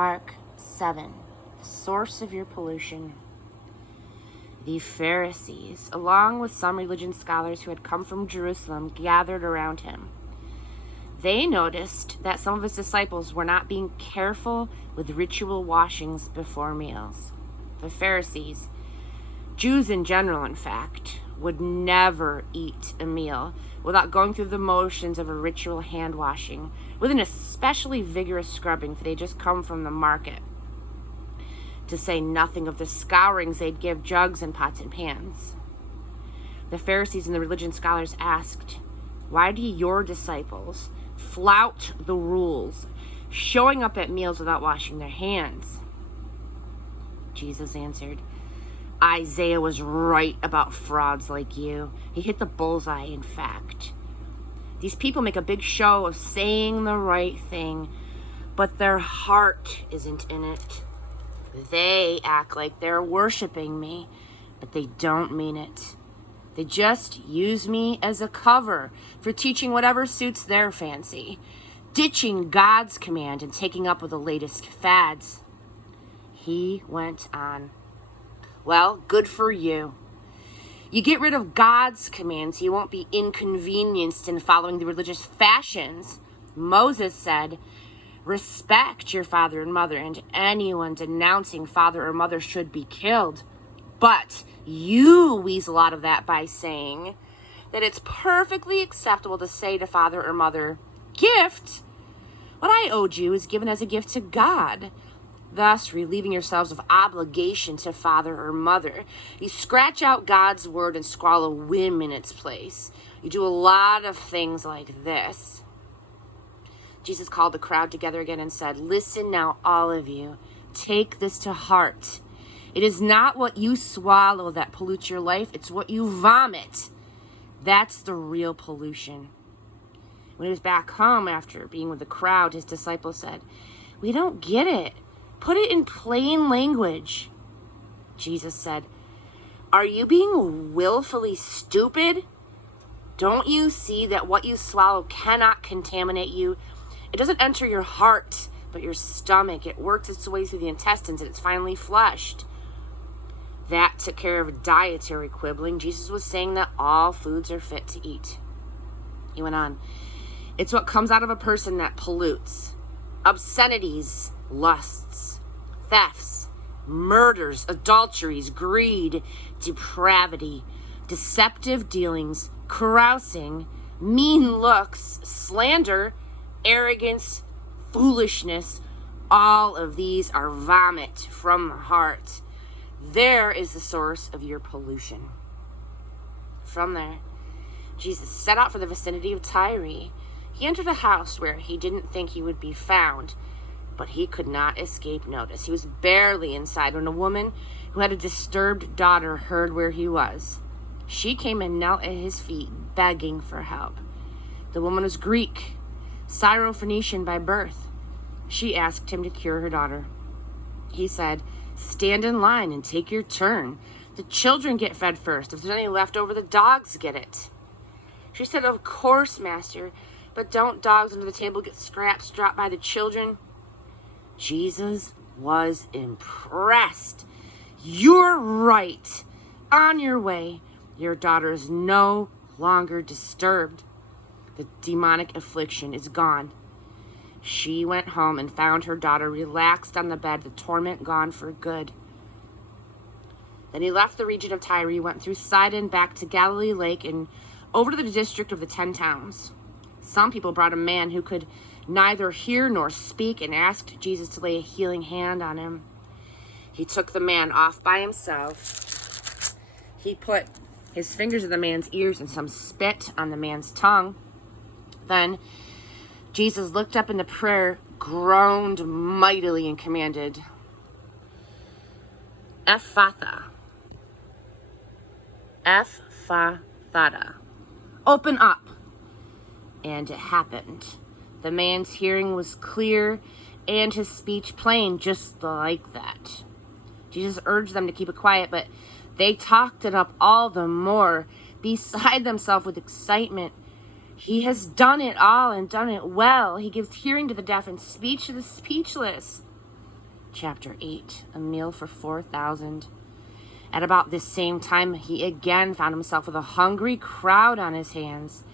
Mark 7, the source of your pollution. The Pharisees, along with some religion scholars who had come from Jerusalem, gathered around him. They noticed that some of his disciples were not being careful with ritual washings before meals. The Pharisees, Jews in general in fact, would never eat a meal without going through the motions of a ritual hand washing with an especially vigorous scrubbing if they just come from the market. To say nothing of the scourings they'd give jugs and pots and pans. The Pharisees and the religion scholars asked, "Why do your disciples flout the rules, showing up at meals without washing their hands?" Jesus answered, "Isaiah was right about frauds like you. He hit the bullseye, in fact. These people make a big show of saying the right thing, but their heart isn't in it. They act like they're worshiping me, but they don't mean it. They just use me as a cover for teaching whatever suits their fancy, ditching God's command and taking up with the latest fads." He went on. "Well, good for you. You get rid of God's commands, you won't be inconvenienced in following the religious fashions. Moses said, 'Respect your father and mother, and anyone denouncing father or mother should be killed.' But you weasel out of that by saying that it's perfectly acceptable to say to father or mother, 'Gift? What I owed you is given as a gift to God,' thus relieving yourselves of obligation to father or mother. You scratch out God's word and scrawl a whim in its place. You do a lot of things like this." Jesus called the crowd together again and said, "Listen now, all of you. Take this to heart. It is not what you swallow that pollutes your life. It's what you vomit. That's the real pollution." When he was back home after being with the crowd, his disciples said, "We don't get it. Put it in plain language." Jesus said, "Are you being willfully stupid? Don't you see that what you swallow cannot contaminate you? It doesn't enter your heart, but your stomach. It works its way through the intestines and it's finally flushed." That took care of dietary quibbling. Jesus was saying that all foods are fit to eat. He went on, "It's what comes out of a person that pollutes. Obscenities, lusts, thefts, murders, adulteries, greed, depravity, deceptive dealings, carousing, mean looks, slander, arrogance, foolishness. All of these are vomit from the heart. There is the source of your pollution." From there, Jesus set out for the vicinity of Tyre. He entered a house where he didn't think he would be found, but he could not escape notice. He was barely inside when a woman who had a disturbed daughter heard where he was. She came and knelt at his feet, begging for help. The woman was Greek, Syrophoenician by birth. She asked him to cure her daughter. He said, "Stand in line and take your turn. The children get fed first. If there's any left over, the dogs get it." She said, "Of course, master, but don't dogs under the table get scraps dropped by the children?" Jesus was impressed. "You're right. On your way. Your daughter is no longer disturbed. The demonic affliction is gone." She went home and found her daughter relaxed on the bed, the torment gone for good. Then he left the region of Tyre, went through Sidon, back to Galilee Lake, and over to the district of the 10 towns. Some people brought a man who could neither hear nor speak and asked Jesus to lay a healing hand on him. He took the man off by himself. He put his fingers in the man's ears and some spit on the man's tongue. Then Jesus looked up in the prayer, groaned mightily, and commanded, "Ephphatha. Ephphatha. Open up." And it happened. The man's hearing was clear and his speech plain, just like that. Jesus urged them to keep it quiet, but they talked it up all the more, beside themselves with excitement. "He has done it all and done it well. He gives hearing to the deaf and speech to the speechless." Chapter 8, a meal for 4,000. At about this same time, he again found himself with a hungry crowd on his hands.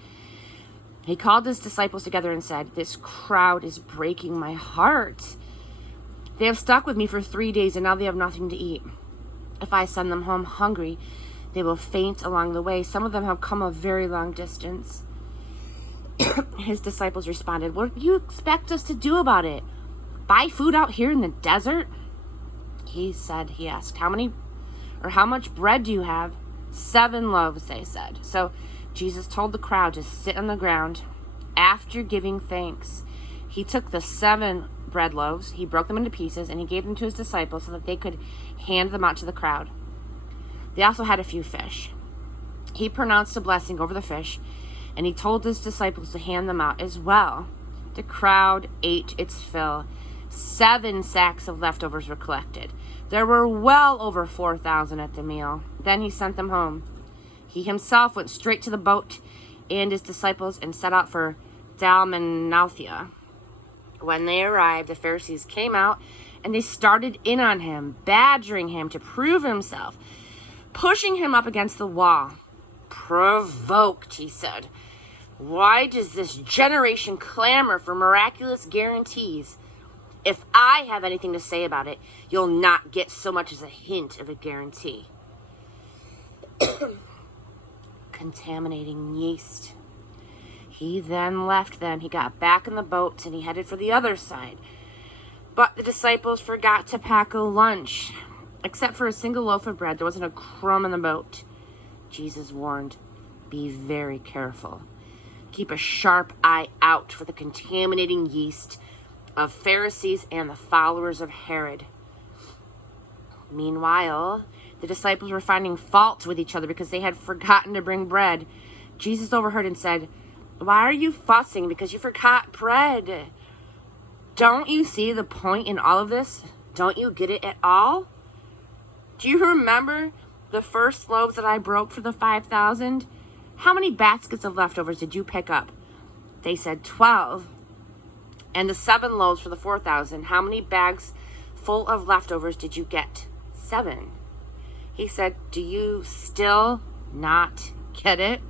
He called his disciples together and said, "This crowd is breaking my heart. They have stuck with me for 3 days and now they have nothing to eat. If I send them home hungry, they will faint along the way. Some of them have come a very long distance." His disciples responded, "What do you expect us to do about it? Buy food out here in the desert?" He asked, how much bread do you have?" 7 loaves, they said. So Jesus told the crowd to sit on the ground. After giving thanks, he took the 7 bread loaves, he broke them into pieces, and he gave them to his disciples so that they could hand them out to the crowd. They also had a few fish. He pronounced a blessing over the fish, and he told his disciples to hand them out as well. The crowd ate its fill. 7 sacks of leftovers were collected. There were well over 4,000 at the meal. Then he sent them home. He himself went straight to the boat and his disciples and set out for Dalmanutha. When they arrived, the Pharisees came out and they started in on him, badgering him to prove himself, pushing him up against the wall. "Provoked," he said. "Why does this generation clamor for miraculous guarantees? If I have anything to say about it, you'll not get so much as a hint of a guarantee." Contaminating yeast. He then left them. He got back in the boat and he headed for the other side. But the disciples forgot to pack a lunch. Except for a single loaf of bread, there wasn't a crumb in the boat. Jesus warned, "Be very careful. Keep a sharp eye out for the contaminating yeast of Pharisees and the followers of Herod." Meanwhile, the disciples were finding fault with each other because they had forgotten to bring bread. Jesus overheard and said, "Why are you fussing because you forgot bread? Don't you see the point in all of this? Don't you get it at all? Do you remember the first loaves that I broke for the 5,000? How many baskets of leftovers did you pick up?" They said 12. "And the 7 loaves for the 4,000, how many bags full of leftovers did you get?" 7. He said, "Do you still not get it?"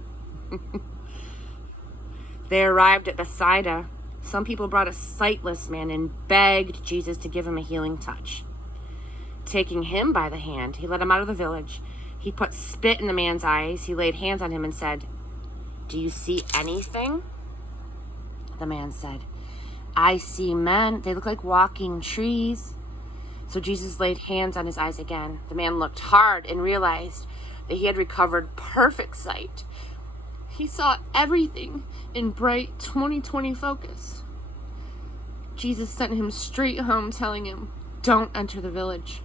They arrived at Bethsaida. Some people brought a sightless man and begged Jesus to give him a healing touch. Taking him by the hand, he led him out of the village. He put spit in the man's eyes. He laid hands on him and said, "Do you see anything?" The man said, "I see men. They look like walking trees." So Jesus laid hands on his eyes again. The man looked hard and realized that he had recovered perfect sight. He saw everything in bright 20/20 focus. Jesus sent him straight home, telling him, "Don't enter the village."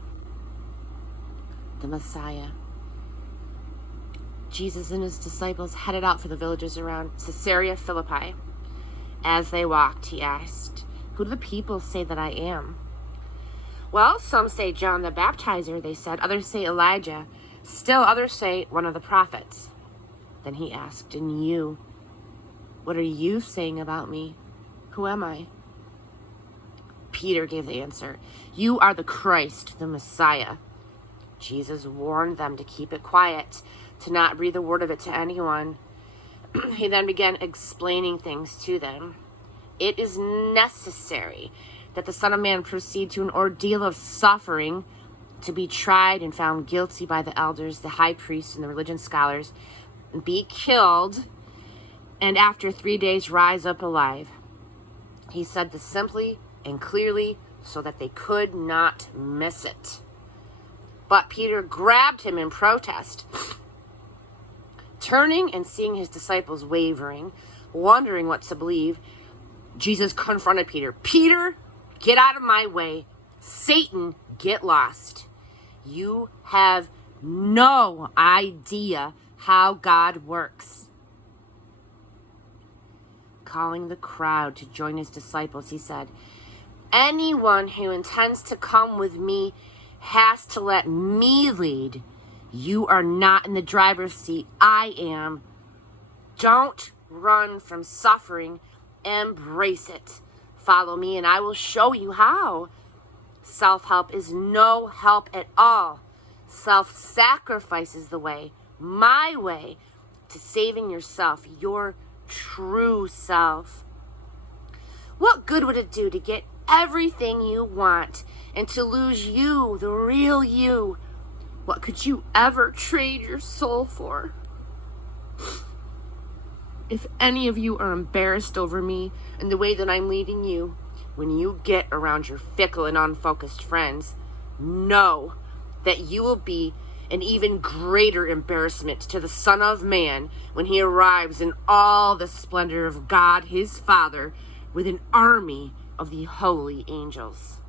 The Messiah. Jesus and his disciples headed out for the villages around Caesarea Philippi. As they walked, he asked, "Who do the people say that I am?" "Well, some say John the Baptizer," they said. "Others say Elijah. Still others say one of the prophets." Then he asked, "And you? What are you saying about me? Who am I?" Peter gave the answer, "You are the Christ, the Messiah." Jesus warned them to keep it quiet, to not breathe a word of it to anyone. He then began explaining things to them. "It is necessary that the Son of Man proceed to an ordeal of suffering, to be tried and found guilty by the elders, the high priests, and the religious scholars, be killed, and after 3 days rise up alive." He said this simply and clearly so that they could not miss it. But Peter grabbed him in protest. Turning and seeing his disciples wavering, wondering what to believe, Jesus confronted Peter. "Peter, get out of my way. Satan, get lost. You have no idea how God works." Calling the crowd to join his disciples, he said, "Anyone who intends to come with me has to let me lead. You are not in the driver's seat. I am. Don't run from suffering. Embrace it. Follow me and I will show you how. Self-help is no help at all. Self-sacrifice is the way, my way, to saving yourself, your true self. What good would it do to get everything you want and to lose you, the real you? What could you ever trade your soul for? If any of you are embarrassed over me and the way that I'm leading you, when you get around your fickle and unfocused friends, know that you will be an even greater embarrassment to the Son of Man when he arrives in all the splendor of God, his Father, with an army of the holy angels.